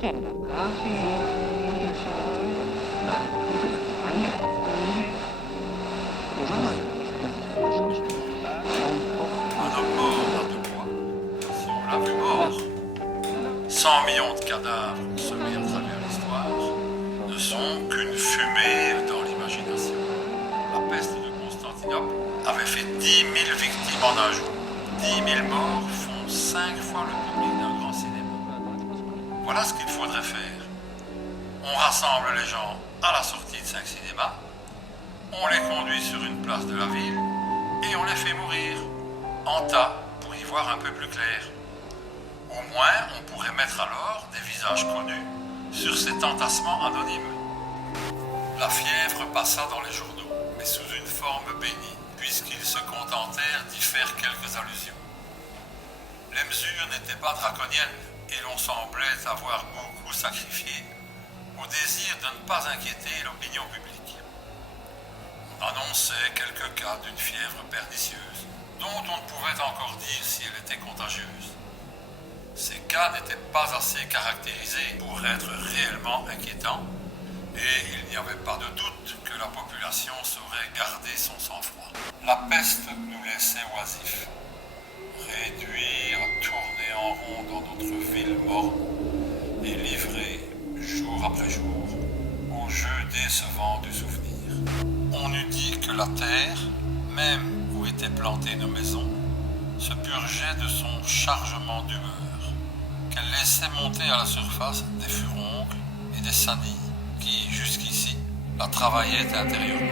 Un homme mort dans de bois, si on l'a vu mort. 100 millions de cadavres semés à travers l'histoire ne sont qu'une fumée dans l'imagination. La peste de Constantinople avait fait 10 000 victimes en un jour. 10 000 morts font 5 fois le public d'un grand cinéma. Voilà ce qu'il faudrait faire. On rassemble les gens à la sortie de 5 cinémas, on les conduit sur une place de la ville et on les fait mourir en tas pour y voir un peu plus clair. Au moins, on pourrait mettre alors des visages connus sur ces entassements anonymes. La fièvre passa dans les journaux, mais sous une forme bénie, puisqu'ils se contentèrent d'y faire quelques allusions. Les mesures n'étaient pas draconiennes et l'on semblait avoir beaucoup sacrifié au désir de ne pas inquiéter l'opinion publique. On annonçait quelques cas d'une fièvre pernicieuse, dont on ne pouvait encore dire si elle était contagieuse. Ces cas n'étaient pas assez caractérisés pour être réellement inquiétants, et il n'y avait pas de doute que la population saurait garder son sang-froid. La peste nous laissait oisifs, réduits à tourner en rond dans notre ville morne et livrés, jour après jour, au jeu décevant du souvenir. On eût dit que la terre, même où étaient plantées nos maisons, se purgeait de son chargement d'humeur, qu'elle laissait monter à la surface des furoncles et des sanilles qui, jusqu'ici, la travaillaient intérieurement.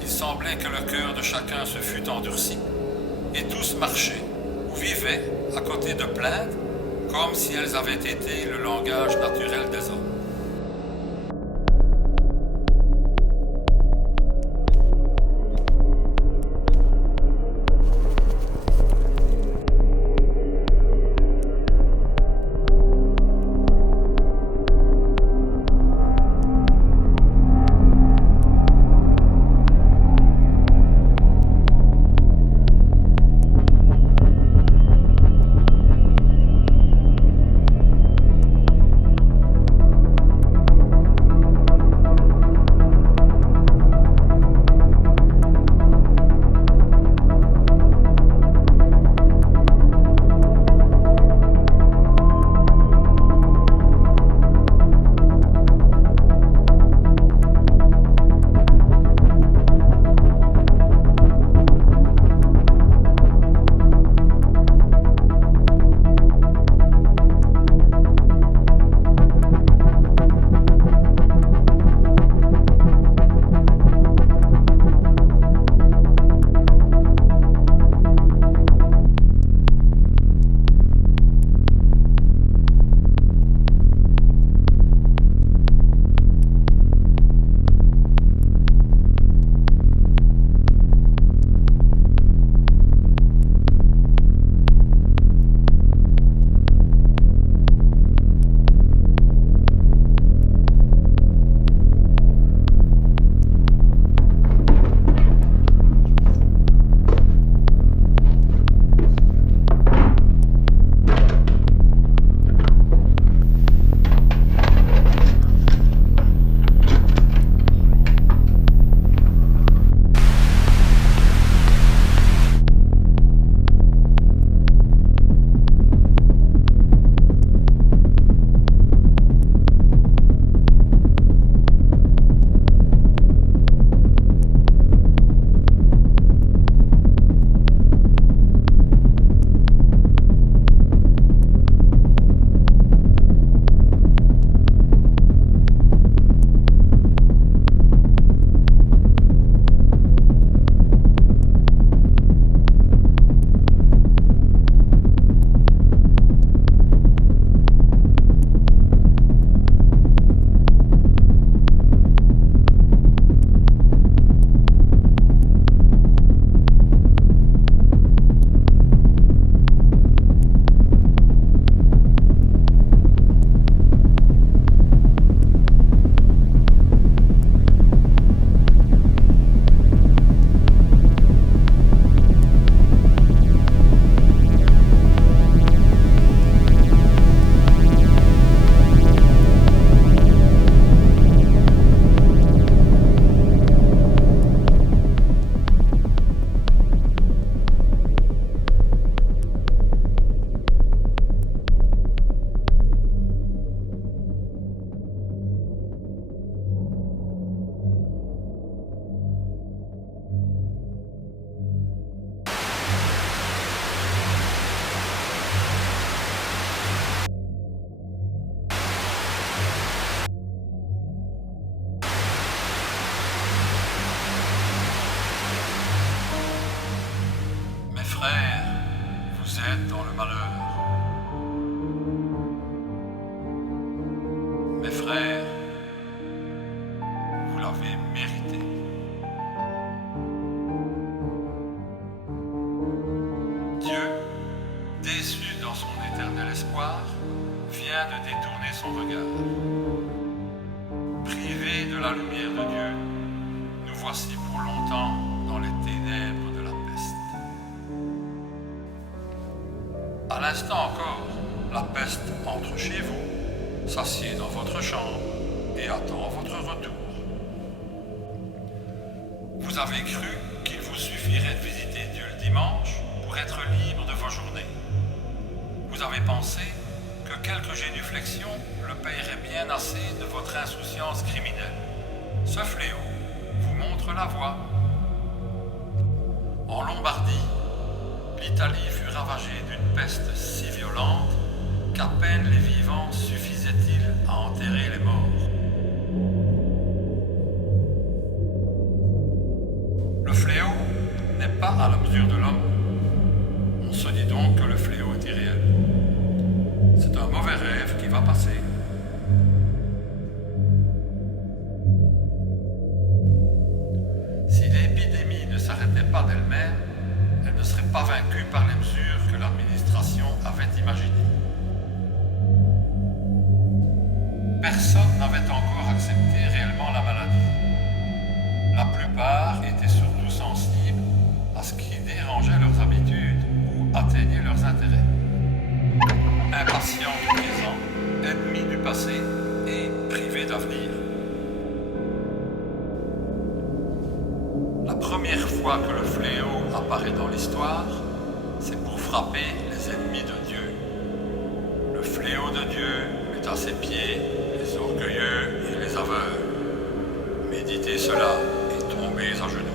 Il semblait que le cœur de chacun se fût endurci, et tous marchaient, ou vivaient, à côté de plaintes, comme si elles avaient été le langage naturel des hommes. êtes dans le malheur. Mes frères, vous l'avez mérité. Dieu, déçu dans son éternel espoir, vient de détourner son regard. Privés de la lumière de Dieu, nous voici pour longtemps dans les ténèbres de la peste. À l'instant encore, la peste entre chez vous, s'assied dans votre chambre et attend votre retour. Vous avez cru qu'il vous suffirait de visiter Dieu le dimanche pour être libre de vos journées. Vous avez pensé que quelques génuflexions le paieraient bien assez de votre insouciance criminelle. Ce fléau vous montre la voie. En Lombardie, l'Italie fut ravagée d'une peste si violente qu'à peine les vivants suffisaient-ils à enterrer les morts. Le fléau n'est pas à la mesure de l'homme. On se dit donc que le fléau est irréel. C'est un mauvais rêve qui va passer. Si l'épidémie ne s'arrêtait pas d'elle-même, elle ne serait pas vaincue par les mesures que l'administration avait imaginées. Personne n'avait encore accepté réellement la maladie. La plupart étaient surtout sensibles à ce qui dérangeait leurs habitudes ou atteignait leurs intérêts. Impatients du présent, ennemis du passé et privés d'avenir. La première fois que le fléau apparaît dans l'histoire, c'est pour frapper les ennemis de Dieu. Le fléau de Dieu met à ses pieds les orgueilleux et les aveugles. Méditez cela et tombez à genoux.